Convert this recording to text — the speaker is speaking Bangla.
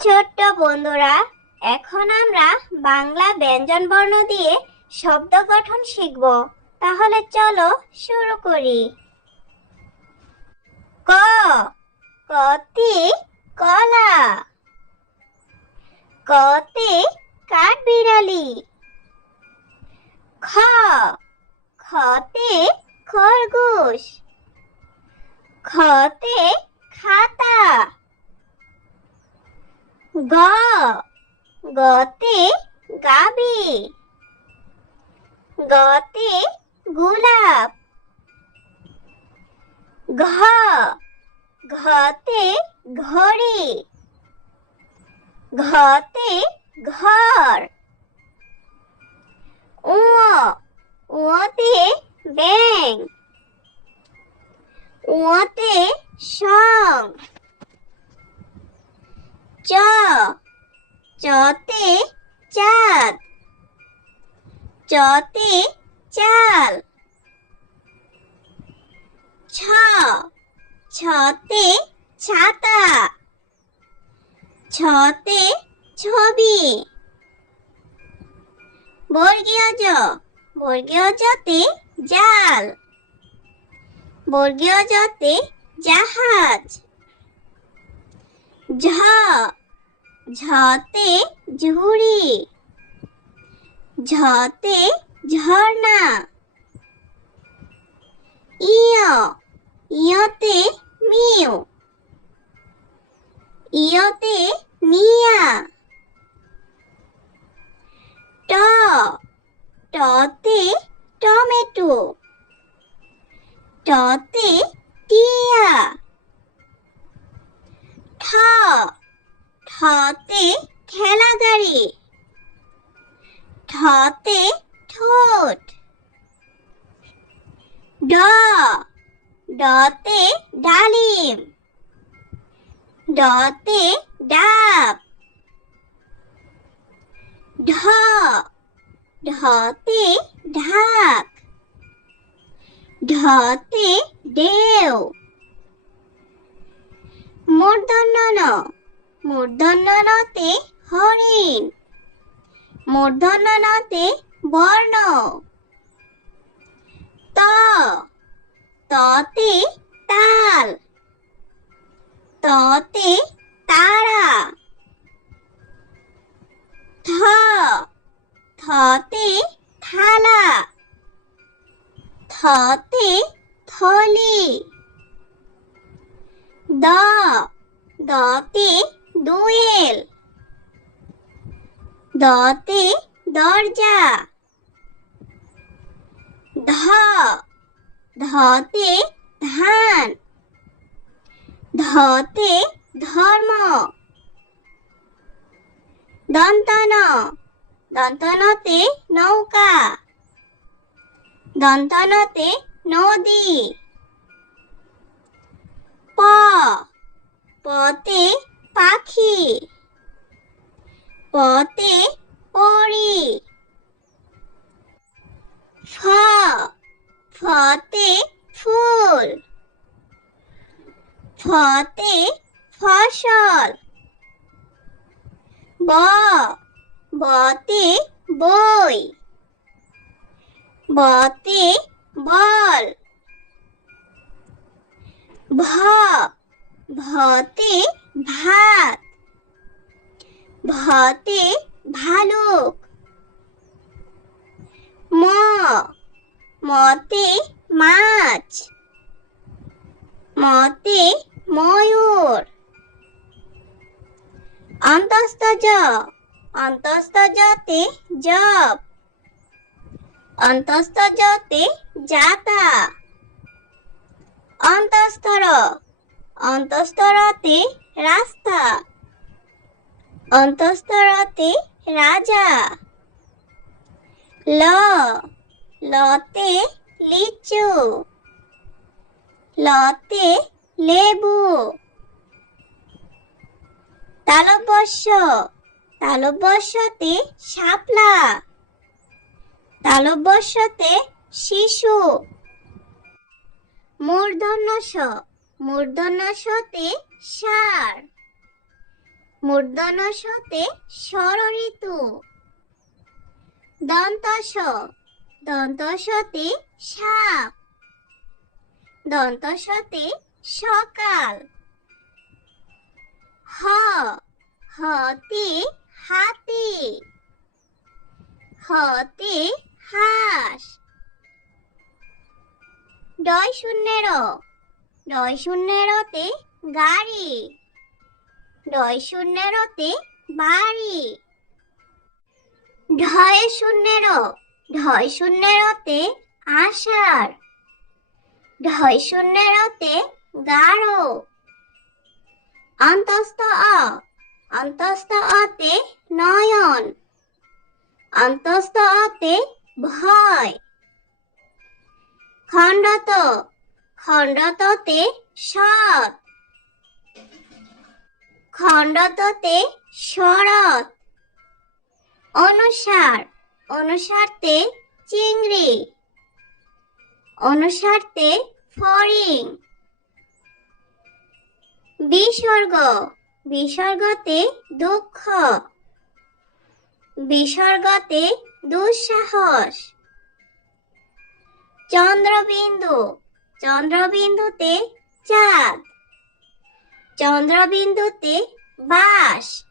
ছোট্ট বন্ধুরা, এখন আমরা বাংলা ব্যঞ্জন বর্ণ দিয়ে শব্দ গঠন শিখব। তাহলে চলো শুরু করি। ক, কতে কলা। কতে কাঠবিড়ালি। খ, খতে খরগোশ। খতে খাতা। গ, গতে গাবি। গতে গোলাপ। ঘ, ঘতে ঘড়ি। ঘতে ঘর। উ, উতে ব্যাঙ। উতে সং। চ, চতে চাঁদ। চতে চাল। ছ, ছতে ছাতা। ছতে ছবি। বর্গীয় জ, বর্গীয় জতে জাল। বর্গীয় জতে জাহাজ। ঝ, ঝতে ঝুড়ি। ঝতে ঝর্ণা। ইয়, ইয়তে মিউ। ইয়তে মিয়া। ট, টতে টমেটো। টতে টিয়া। ঠ, ঠতে ঠেলা গাড়ি। ঠতে ঠোঁট। ড, ডতে ডালিম। ডতে ডাব। ঢ, ঢতে ঢাক। ঢতে ঢেউ। মূর্ধন্য ণ, মূর্ধন্য ণতে হরিণ। মূর্ধন্য ণতে বর্ণ। ত, ততে তাল। ততে তারা। থ, থতে থালা। থতে থলি। দ, দতে দোয়েল। দতে দরজা। ধ, ধতে ধান। ধতে ধর্ম। দন্ত ন, দন্ত নতে নৌকা। দন্ত নতে নদী। প, পতে পাখি। পতে পরী। ফ, ফতে ফুল। ফতে ফসল। ব, বতে বই। বতে বল। ভ, ভতে ভাত। ভতে ভালুক। ম, মতে মাছ। মতে ময়ূর। অন্তস্থ জ, অন্তস্থ জতে জব। অন্তস্থ জতে জাতা। অন্তস্থ র, অন্তস্থ রতে রাস্তা। অন্তস্থ রতে রাজা। ল, লতে লিচু। লতে লেবু। তালব্য শ, তালব্য শতে শাপলা। তালব্য শতে শিশু। মূর্ধন্য ষ, মূর্ধন্য শতে ষাঁড়। মূর্ধন্য ষতে ষড়ঋতু। দন্ত স, দন্ত সতে সাপ। দন্ত সতে সকাল। হ, হতে হাতি। হতে হাঁস। ডয় শূন্যের র, ডয় শূন্যের রতে গাড়ি। ডয় শূন্যের রতে বাড়ি। ঢয় শূন্যের র, ঢয় শূন্যের রতে আষাঢ়। ঢয় শূন্যের রতে গাঢ়। অন্তস্থ অ, অন্তস্থ অতে নয়ন। অন্তস্থ অতে ভয়। খণ্ডত, খণ্ডততে সৎ। খণ্ডততে শরৎ। অনুসার, অনুসারতে চিংড়ি। অনুসারতে ফড়িং। বিসর্গ, বিসর্গতে দুঃখ। বিসর্গতে দুঃসাহস। চন্দ্রবিন্দু, চন্দ্রবিন্দুতে চাঁদ। চন্দ্রবিন্দুতে বাস।